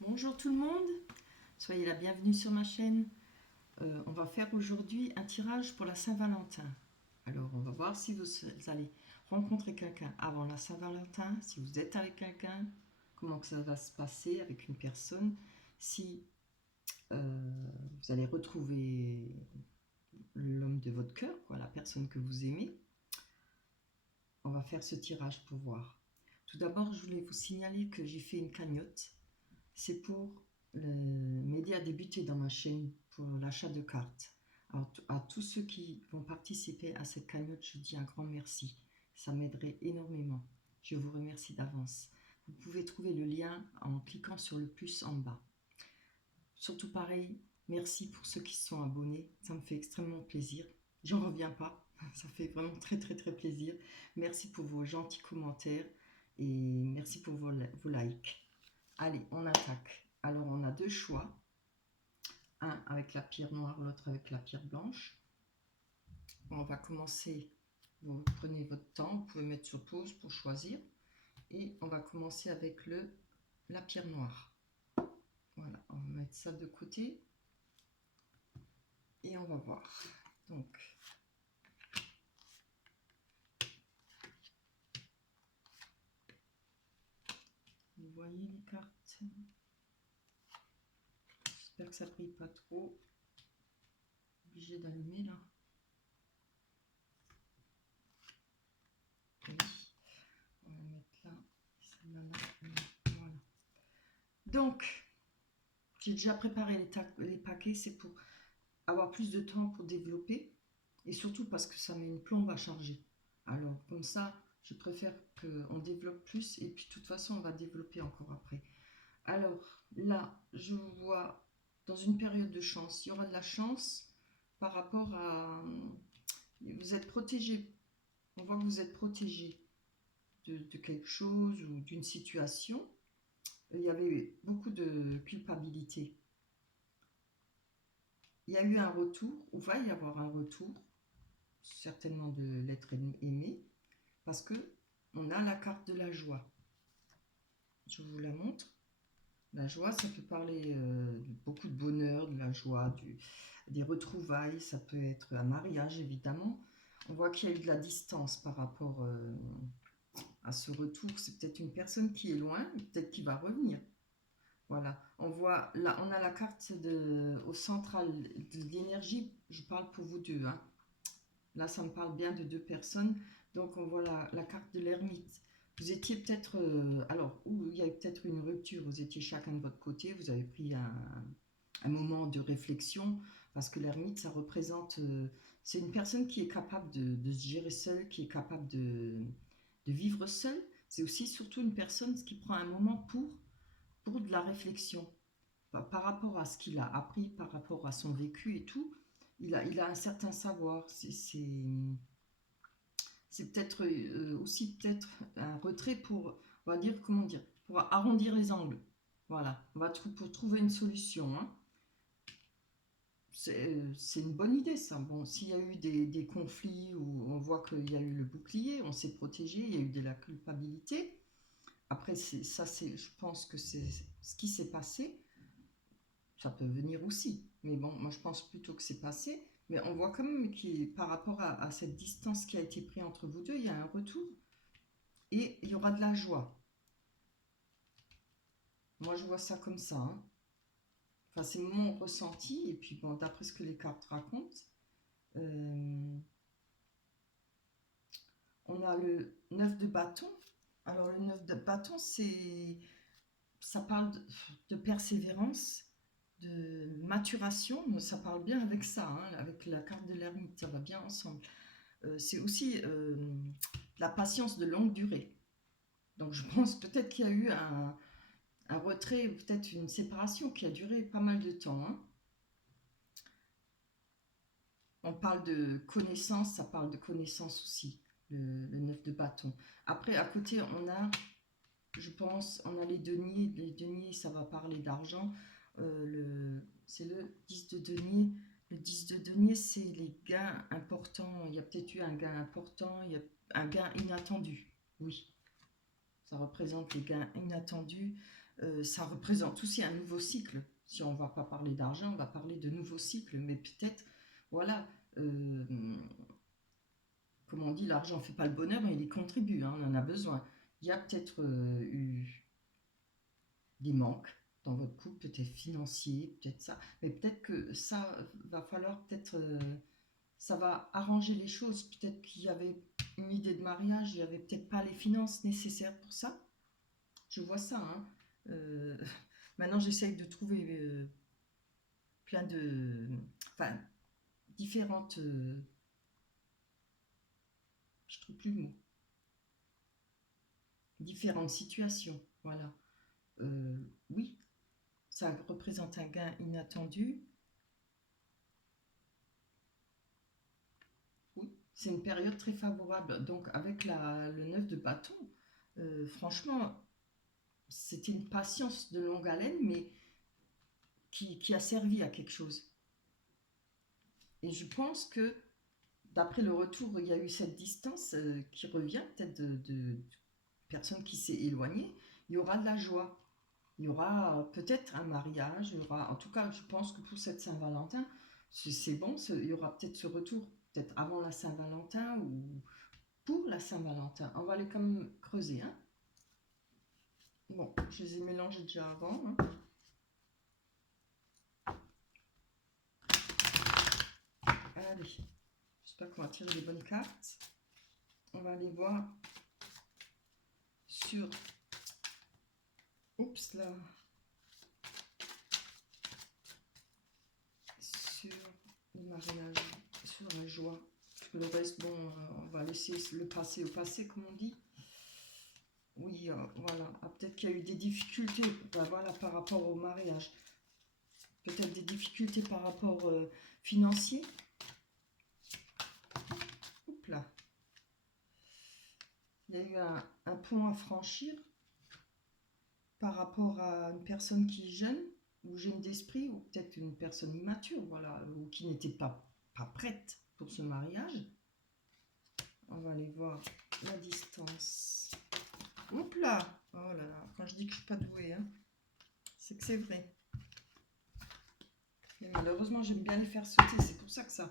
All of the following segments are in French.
Bonjour tout le monde, soyez la bienvenue sur ma chaîne. On va faire aujourd'hui un tirage pour la Saint-Valentin. Alors on va voir si vous allez rencontrer quelqu'un avant la Saint-Valentin, si vous êtes avec quelqu'un, comment que ça va se passer avec une personne, si vous allez retrouver l'homme de votre cœur, quoi, la personne que vous aimez. On va faire ce tirage pour voir. Tout d'abord, je voulais vous signaler que j'ai fait une cagnotte. C'est pour m'aider à débuter dans ma chaîne pour l'achat de cartes. Alors, à tous ceux qui vont participer à cette cagnotte, je dis un grand merci. Ça m'aiderait énormément. Je vous remercie d'avance. Vous pouvez trouver le lien en cliquant sur le plus en bas. Surtout pareil, merci pour ceux qui se sont abonnés. Ça me fait extrêmement plaisir. J'en reviens pas. Ça fait vraiment très très très plaisir. Merci pour vos gentils commentaires et merci pour vos likes. Allez, on attaque. Alors, on a deux choix. Un avec la pierre noire, l'autre avec la pierre blanche. On va commencer. Vous prenez votre temps, vous pouvez mettre sur pause pour choisir. Et on va commencer avec la pierre noire. Voilà, on va mettre ça de côté. Et on va voir. Donc, vous voyez les cartes. J'espère que ça brille pas trop. Obligé d'allumer là. Oui. On va mettre là. Celle-là, là. Voilà. Donc, j'ai déjà préparé les paquets. C'est pour avoir plus de temps pour développer. Et surtout parce que ça met une plombe à charger. Alors, comme ça, je préfère qu'on développe plus. Et puis, de toute façon, on va développer encore après. Alors, là, je vous vois dans une période de chance. Il y aura de la chance par rapport à... Vous êtes protégé. On voit que vous êtes protégé de quelque chose ou d'une situation. Il y avait beaucoup de culpabilité. Il y a eu un retour, ou va y avoir un retour, certainement de l'être aimé, parce que on a la carte de la joie. Je vous la montre. La joie, ça peut parler de beaucoup de bonheur, de la joie, des retrouvailles. Ça peut être un mariage, évidemment. On voit qu'il y a eu de la distance par rapport à ce retour. C'est peut-être une personne qui est loin, peut-être qui va revenir. Voilà. On voit là, on a la carte au central de l'énergie. Je parle pour vous deux. Hein. Là, ça me parle bien de deux personnes. Donc, on voit la carte de l'ermite. Vous étiez peut-être... alors, il y a peut-être une rupture. Vous étiez chacun de votre côté. Vous avez pris un moment de réflexion. Parce que l'ermite, ça représente... c'est une personne qui est capable de se gérer seule, qui est capable de vivre seule. C'est aussi surtout une personne qui prend un moment pour de la réflexion. Par rapport à ce qu'il a appris, par rapport à son vécu et tout, il a un certain savoir. C'est peut-être aussi peut-être un retrait pour, on va dire, comment dire, pour arrondir les angles. Voilà, on va pour trouver une solution. Hein. C'est une bonne idée ça. Bon, s'il y a eu des conflits où on voit qu'il y a eu le bouclier, on s'est protégé, il y a eu de la culpabilité. Après, je pense que c'est ce qui s'est passé. Ça peut venir aussi. Mais bon, moi je pense plutôt que c'est passé. Mais on voit quand même qu'il, par rapport à cette distance qui a été prise entre vous deux, il y a un retour et il y aura de la joie. Moi je vois ça comme ça. Hein. Enfin, c'est mon ressenti. Et puis bon, d'après ce que les cartes racontent, euh, on a le 9 de bâton. Alors le 9 de bâton, ça parle de persévérance, de maturation. Ça parle bien avec ça, hein, avec la carte de l'ermite, ça va bien ensemble. C'est aussi la patience de longue durée. Donc je pense peut-être qu'il y a eu un retrait, peut-être une séparation qui a duré pas mal de temps. Hein. On parle de connaissance, ça parle de connaissance aussi, le 9 de bâton. Après, à côté, on a, je pense, on a les deniers. Les deniers, ça va parler d'argent. C'est le 10 de denier. Le 10 de denier, c'est les gains importants. Il y a peut-être eu un gain important, il y a un gain inattendu. Oui, ça représente les gains inattendus. ça représente aussi un nouveau cycle. Si on ne va pas parler d'argent, on va parler de nouveaux cycles, mais peut-être, voilà, comme on dit, l'argent ne fait pas le bonheur, mais il y contribue, hein, on en a besoin. Il y a peut-être eu des manques dans votre couple, peut-être financiers, peut-être ça, mais peut-être que ça va falloir, peut-être, ça va arranger les choses. Peut-être qu'il y avait une idée de mariage, il n'y avait peut-être pas les finances nécessaires pour ça. Je vois ça, hein. Euh, Maintenant, j'essaye de trouver plein de, enfin, différentes, je trouve plus le mot, différentes situations. Voilà. Oui, ça représente un gain inattendu. Oui, c'est une période très favorable. Donc, avec le 9 de bâton, franchement, c'était une patience de longue haleine, mais qui a servi à quelque chose. Et je pense que, d'après le retour, il y a eu cette distance qui revient, peut-être de personne qui s'est éloignée. Il y aura de la joie. Il y aura peut-être un mariage. Il y aura, en tout cas, je pense que pour cette Saint-Valentin, c'est bon. Il y aura peut-être ce retour, peut-être avant la Saint-Valentin ou pour la Saint-Valentin. On va aller quand même creuser. Hein. Bon, je les ai mélangés déjà avant. Hein. Allez, j'espère qu'on va tirer les bonnes cartes. On va aller voir sur... Oups là. Sur le mariage, sur la joie. Parce que le reste, bon, on va laisser le passé au passé, comme on dit. Oui, voilà. Ah, peut-être qu'il y a eu des difficultés, voilà, par rapport au mariage. Peut-être des difficultés par rapport financier. Oups là. Il y a eu un pont à franchir par rapport à une personne qui est jeune, ou jeune d'esprit, ou peut-être une personne immature, voilà, ou qui n'était pas prête pour ce mariage. On va aller voir la distance. Oups là. Oh là là, quand je dis que je suis pas douée, hein, c'est que c'est vrai. Mais malheureusement, j'aime bien les faire sauter. C'est pour ça que ça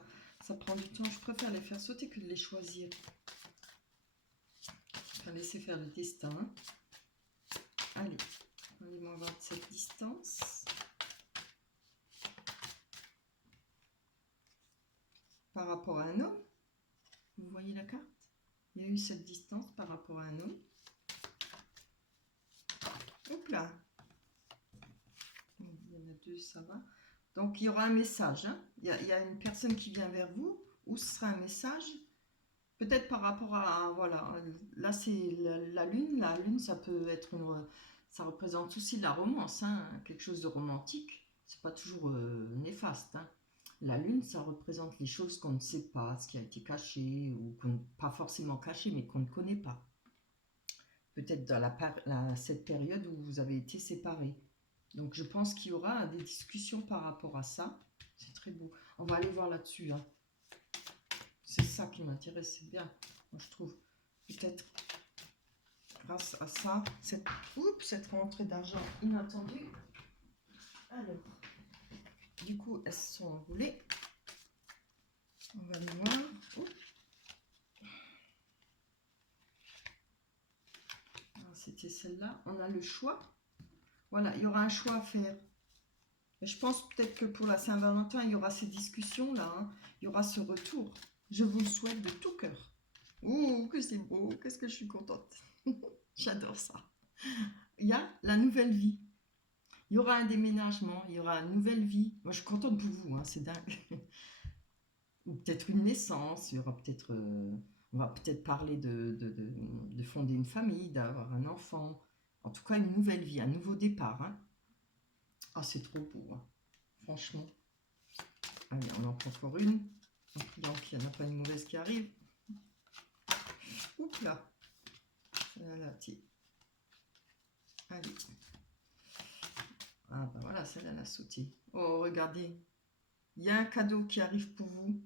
prend du temps. Je préfère les faire sauter que de les choisir. Je vais laisser faire le destin. Allez, on va voir cette distance. Par rapport à un homme. Vous voyez la carte? Il y a eu cette distance par rapport à un homme. Hop là. Il y en a deux, ça va. Donc, il y aura un message. Hein. Il y a une personne qui vient vers vous, ou ce sera un message. Peut-être par rapport à... Voilà, là, c'est la lune. La lune, ça peut être ça représente aussi de la romance, hein, quelque chose de romantique. C'est pas toujours néfaste. Hein. La lune, ça représente les choses qu'on ne sait pas, ce qui a été caché, ou pas forcément caché, mais qu'on ne connaît pas. Peut-être dans cette période où vous avez été séparés. Donc je pense qu'il y aura des discussions par rapport à ça. C'est très beau. On va aller voir là-dessus. Hein. C'est ça qui m'intéresse, c'est bien. Moi, je trouve peut-être grâce à ça, cette rentrée d'argent inattendue. Alors, du coup, elles sont enroulées. On va aller voir. C'était celle-là. On a le choix. Voilà, il y aura un choix à faire. Et je pense peut-être que pour la Saint-Valentin, il y aura ces discussions-là. Hein. Il y aura ce retour. Je vous le souhaite de tout cœur. Ouh, que c'est beau. Qu'est-ce que je suis contente. J'adore ça. Il y a la nouvelle vie. Il y aura un déménagement. Il y aura une nouvelle vie. Moi, je suis contente pour vous. Hein, c'est dingue. Ou peut-être une naissance. Il y aura peut-être... on va peut-être parler de fonder une famille, d'avoir un enfant. En tout cas, une nouvelle vie, un nouveau départ. Hein. Ah, c'est trop beau. Hein. Franchement. Allez, on en prend encore une. En priant qu'il n'y en a pas une mauvaise qui arrive. Oups là. Celle-là, tiens. Allez. Ah ben voilà, celle-là, elle a sauté. Oh, regardez. Il y a un cadeau qui arrive pour vous.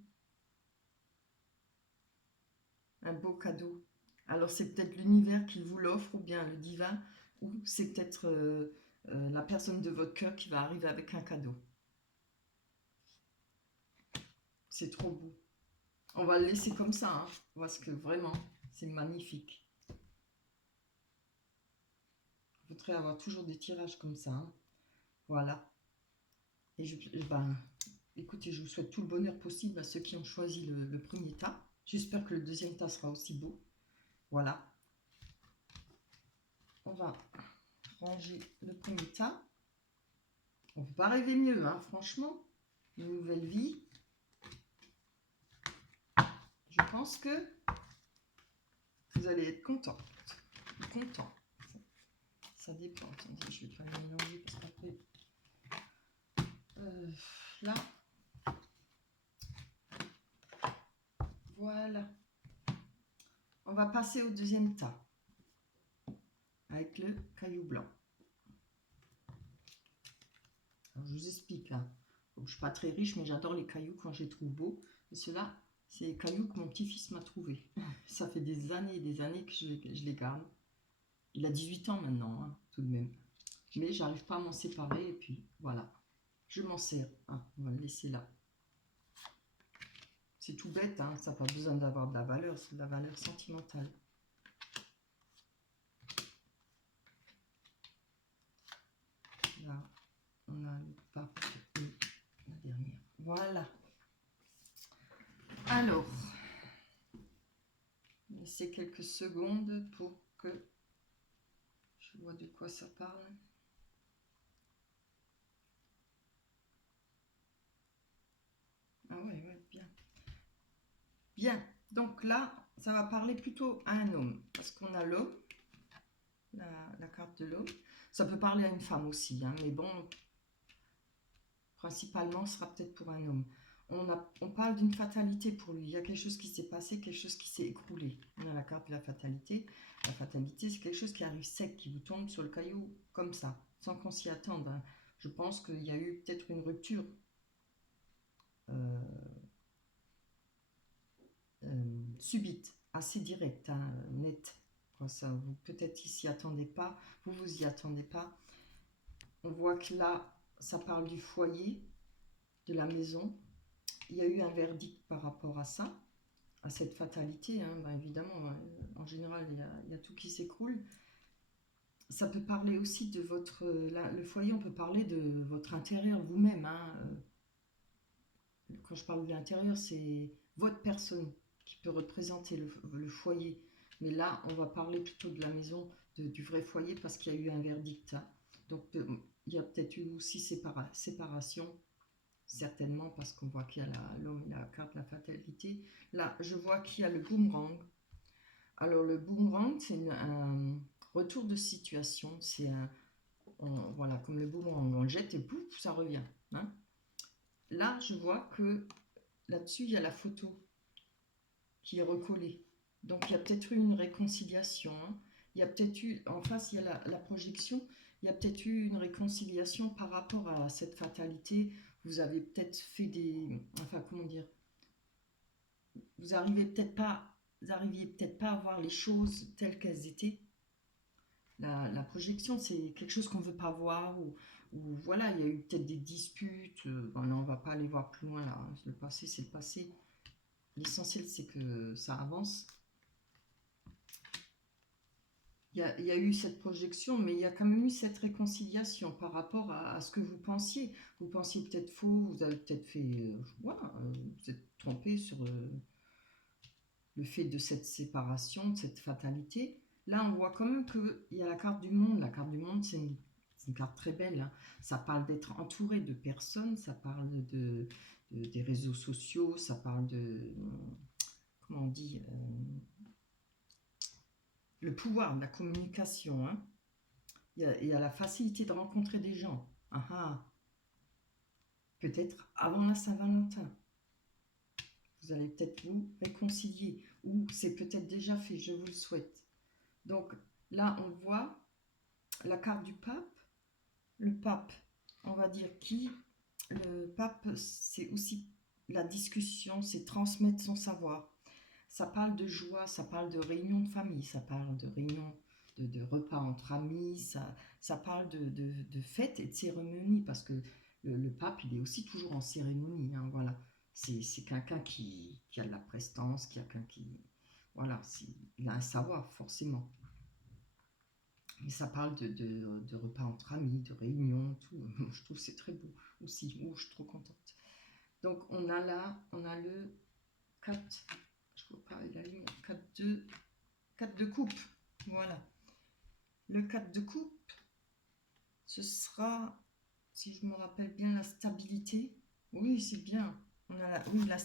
Un beau cadeau. Alors, c'est peut-être l'univers qui vous l'offre, ou bien le divin, ou c'est peut-être la personne de votre cœur qui va arriver avec un cadeau. C'est trop beau. On va le laisser comme ça, hein, parce que vraiment, c'est magnifique. Je voudrais avoir toujours des tirages comme ça. Hein. Voilà. Et écoutez, je vous souhaite tout le bonheur possible à ceux qui ont choisi le premier tas. J'espère que le deuxième tas sera aussi beau. Voilà. On va ranger le premier tas. On ne peut pas rêver mieux, hein, franchement. Une nouvelle vie. Je pense que vous allez être content. Ça dépend. Attendez, je vais pas le mélanger parce qu'après... là. Voilà. On va passer au deuxième tas. Avec le caillou blanc. Alors, je vous explique. Hein. Donc, je ne suis pas très riche, mais j'adore les cailloux quand je les trouve beaux. Et ceux-là, c'est les cailloux que mon petit-fils m'a trouvés. Ça fait des années et des années que je les garde. Il a 18 ans maintenant, hein, tout de même. Mais j'arrive pas à m'en séparer. Et puis, voilà. Je m'en sers. Hein, on va le laisser là. C'est tout bête, hein, ça n'a pas besoin d'avoir de la valeur. C'est de la valeur sentimentale. Là, on a le pape et la dernière. Voilà. Alors, laissez quelques secondes pour que je vois de quoi ça parle. Ah ouais, bien. Bien, donc là, ça va parler plutôt à un homme, parce qu'on a l'homme, la carte de l'homme. Ça peut parler à une femme aussi, hein, mais bon, principalement, ce sera peut-être pour un homme. On parle d'une fatalité pour lui. Il y a quelque chose qui s'est passé, quelque chose qui s'est écroulé. On a la carte de la fatalité. La fatalité, c'est quelque chose qui arrive sec, qui vous tombe sur le caillou comme ça, sans qu'on s'y attende. Hein. Je pense qu'il y a eu peut-être une rupture subite, assez directe, hein, nette. Ça, vous peut-être s'y attendez pas, vous y attendez pas. On voit que là, ça parle du foyer, de la maison. Il y a eu un verdict par rapport à ça, à cette fatalité. Hein. Ben, évidemment, en général, il y a tout qui s'écroule. Ça peut parler aussi de votre... le foyer, on peut parler de votre intérieur vous-même. Hein. Quand je parle de l'intérieur, c'est votre personne qui peut représenter le foyer. Mais là, on va parler plutôt de la maison, du vrai foyer, parce qu'il y a eu un verdict. Hein. Donc, il y a peut-être eu aussi séparation, certainement, parce qu'on voit qu'il y a l'homme et la carte de la fatalité. Là, je vois qu'il y a le boomerang. Alors, le boomerang, c'est un retour de situation. C'est voilà, comme le boomerang, on le jette et pouf, ça revient. Hein. Là, je vois que là-dessus, il y a la photo qui est recollée. Donc, il y a peut-être eu une réconciliation. Hein. Il y a peut-être eu, en face, il y a la projection. Il y a peut-être eu une réconciliation par rapport à cette fatalité. Vous avez peut-être fait des... Enfin, comment dire? Vous arriviez peut-être pas à voir les choses telles qu'elles étaient. La projection, c'est quelque chose qu'on ne veut pas voir. Ou voilà, il y a eu peut-être des disputes. Bon, non, on ne va pas aller voir plus loin là. Le passé, c'est le passé. L'essentiel, c'est que ça avance. Il y a eu cette projection, mais il y a quand même eu cette réconciliation par rapport à ce que vous pensiez. Vous pensiez peut-être faux, vous avez peut-être fait... voilà, vous êtes trompé sur le fait de cette séparation, de cette fatalité. Là, on voit quand même qu'il y a la carte du monde. La carte du monde, c'est une carte très belle. Hein. Ça parle d'être entouré de personnes, ça parle des réseaux sociaux, ça parle de... Comment on dit le pouvoir de la communication. Hein. Il y a la facilité de rencontrer des gens. Ah, ah. Peut-être avant la Saint-Valentin. Vous allez peut-être vous réconcilier. Ou c'est peut-être déjà fait, je vous le souhaite. Donc là, on voit la carte du pape. Le pape, on va dire qui? Le pape, c'est aussi la discussion, c'est transmettre son savoir. Ça parle de joie, ça parle de réunion de famille, ça parle de réunion de repas entre amis, ça parle de fêtes et de cérémonies, parce que le pape, il est aussi toujours en cérémonie, hein, voilà. C'est quelqu'un qui a de la prestance, quelqu'un qui... Voilà, il a un savoir, forcément. Et ça parle de repas entre amis, de réunions, tout. Je trouve que c'est très beau aussi. Oh, je suis trop contente. Donc, on a là, on a le 4, je ne vois pas, il a lu 4 de coupe. Voilà. Le 4 de coupe, ce sera, si je me rappelle bien, la stabilité. Oui, c'est bien. On a oui, la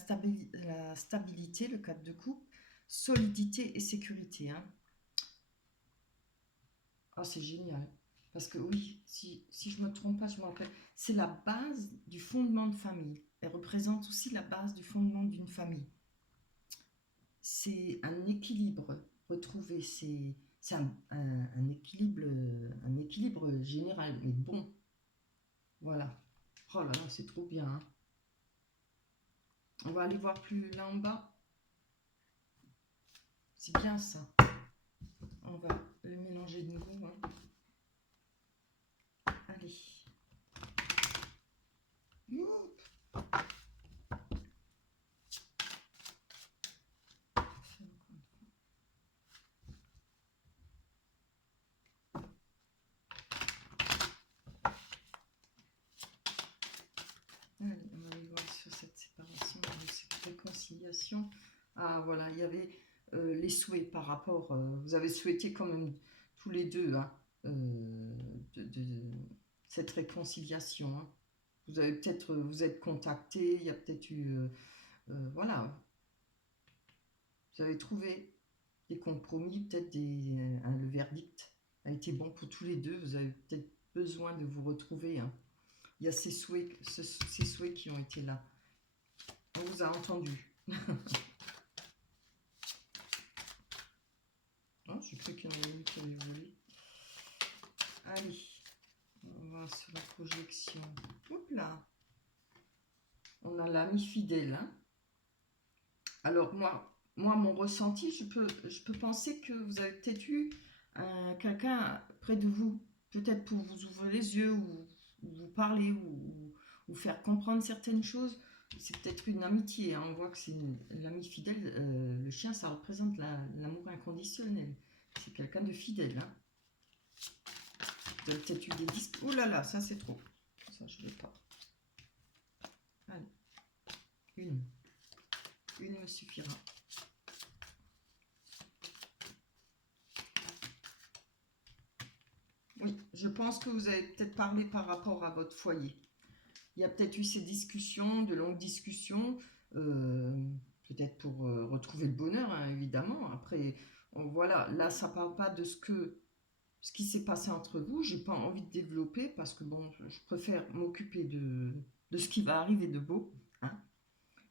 stabilité, le 4 de coupe, solidité et sécurité. Hein. Ah, c'est génial. Parce que oui, si je ne me trompe pas, je me rappelle, c'est la base du fondement de famille. Elle représente aussi la base du fondement d'une famille. C'est un équilibre retrouvé, c'est un équilibre général, mais bon, voilà. Oh là là, c'est trop bien. Hein. On va aller voir plus là en bas. C'est bien ça. On va le mélanger de nouveau. Hein. Allez. Oup. Allez, on va aller voir sur cette séparation, cette réconciliation. Ah voilà, il y avait les souhaits par rapport. Vous avez souhaité quand même tous les deux hein, de cette réconciliation. Hein. Vous avez peut-être vous êtes contacté, il y a peut-être eu voilà, vous avez trouvé des compromis, peut-être le verdict a été bon pour tous les deux. Vous avez peut-être besoin de vous retrouver. Hein. Il y a ces souhaits qui ont été là. On vous a entendu. Oh, j'ai cru qu'il y en avait une qui avait volé. Allez, on va sur la projection. Hop là. On a l'ami fidèle. Hein. Alors moi, mon ressenti, je peux penser que vous avez peut-être eu quelqu'un près de vous, peut-être pour vous ouvrir les yeux ou vous parler ou faire comprendre certaines choses. C'est peut-être une amitié. Hein. On voit que c'est l'ami fidèle. Le chien, ça représente l'amour inconditionnel. C'est quelqu'un de fidèle. Hein. Vous avez peut-être eu des disques. Oh là là, ça c'est trop. Ça, je ne l'ai pas. Allez, une me suffira. Oui, je pense que vous avez peut-être parlé par rapport à votre foyer. Il y a peut-être eu ces discussions, de longues discussions, peut-être pour retrouver le bonheur, hein, évidemment. Après, voilà, là, ça ne parle pas de ce qui s'est passé entre vous. J'ai pas envie de développer parce que, bon, je préfère m'occuper de ce qui va arriver de beau. Hein.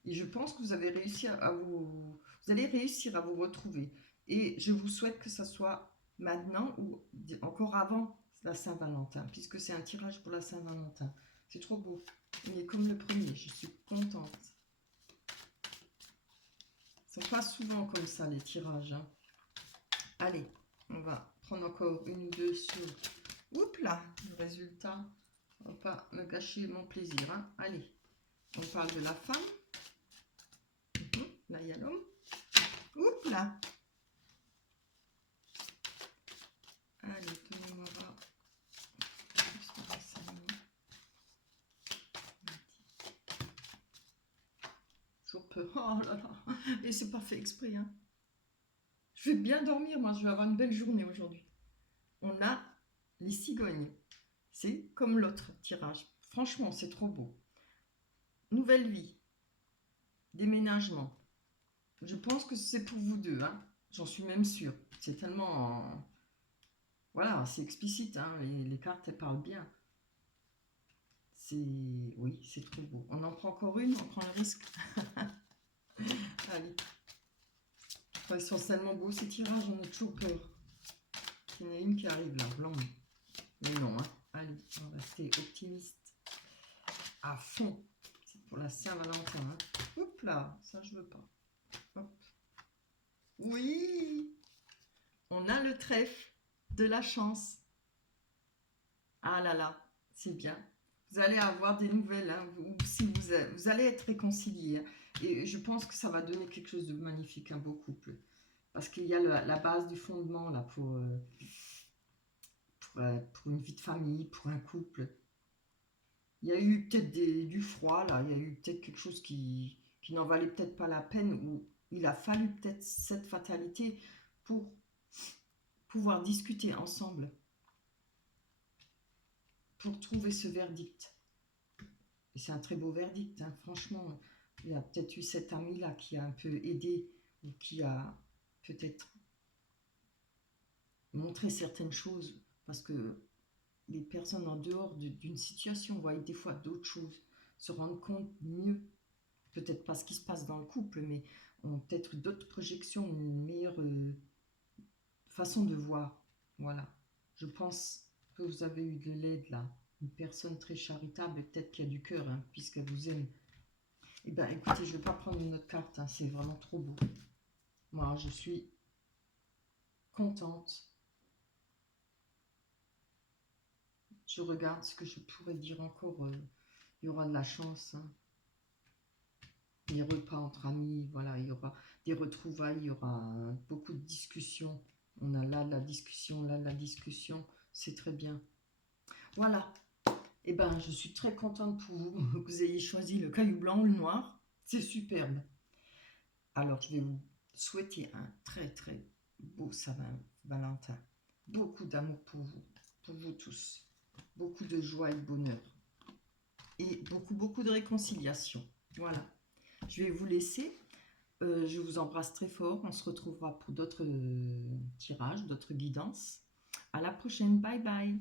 Et je pense que vous avez réussi vous allez réussir à vous retrouver. Et je vous souhaite que ça soit maintenant ou encore avant la Saint-Valentin, puisque c'est un tirage pour la Saint-Valentin. C'est trop beau. Il est comme le premier, je suis contente. Ce ne sont pas souvent comme ça les tirages. Hein. Allez, on va prendre encore une ou deux sur... Oups là, le résultat. On va pas me gâcher mon plaisir. Hein. Allez, on parle de la femme. Là, il y a l'homme. Oups là. Allez, donnez-moi là. Toujours peur. Oh là là. Et c'est pas fait exprès. Hein. Je vais bien dormir, moi. Je vais avoir une belle journée aujourd'hui. On a les cigognes. C'est comme l'autre tirage. Franchement, c'est trop beau. Nouvelle vie. Déménagement. Je pense que c'est pour vous deux. Hein. J'en suis même sûre. C'est tellement... Voilà, c'est explicite. Hein. Les cartes, elles parlent bien. Oui, c'est trop beau. On en prend encore une, on prend le risque. Allez. Enfin, ils sont tellement beaux ces tirages, on a toujours peur. Il y en a une qui arrive là, blanche. Mais non, hein. Allez, on va rester optimiste. À fond. C'est pour la Saint-Valentin. Hein. Hop là, ça je veux pas. Hop. Oui. On a le trèfle. de la chance. Ah là là, c'est bien. Vous allez avoir des nouvelles, hein, ou si vous allez être réconciliés. Hein. Et je pense que ça va donner quelque chose de magnifique, un beau couple. Parce qu'il y a la base du fondement là pour une vie de famille, pour un couple. Il y a eu peut-être du froid là, il y a eu peut-être quelque chose qui n'en valait peut-être pas la peine, ou il a fallu peut-être cette fatalité pour pouvoir discuter ensemble, pour trouver ce verdict. Et c'est un très beau verdict, hein, franchement. Il y a peut-être eu cet ami-là qui a un peu aidé, ou qui a peut-être montré certaines choses, parce que les personnes en dehors d'une situation voient des fois d'autres choses, se rendent compte mieux, peut-être pas ce qui se passe dans le couple, mais ont peut-être d'autres projections, une meilleure façon de voir. Voilà. Je pense que vous avez eu de l'aide là, une personne très charitable, et peut-être qui a du cœur, hein, puisqu'elle vous aime. Eh bien, écoutez, je ne vais pas prendre une autre carte, hein, c'est vraiment trop beau. Moi, je suis contente. Je regarde ce que je pourrais dire encore. Il y aura de la chance. Hein. Des repas entre amis, voilà, il y aura des retrouvailles, il y aura beaucoup de discussions. On a là de la discussion, là de la discussion. C'est très bien. Voilà. Eh ben, je suis très contente pour vous que vous ayez choisi le caillou blanc ou le noir. C'est superbe. Alors, je vais vous souhaiter un très très beau Saint-Valentin. Beaucoup d'amour pour vous tous. Beaucoup de joie et de bonheur. Et beaucoup de réconciliation. Voilà. Je vais vous laisser. Je vous embrasse très fort. On se retrouvera pour d'autres tirages, d'autres guidances. À la prochaine. Bye bye.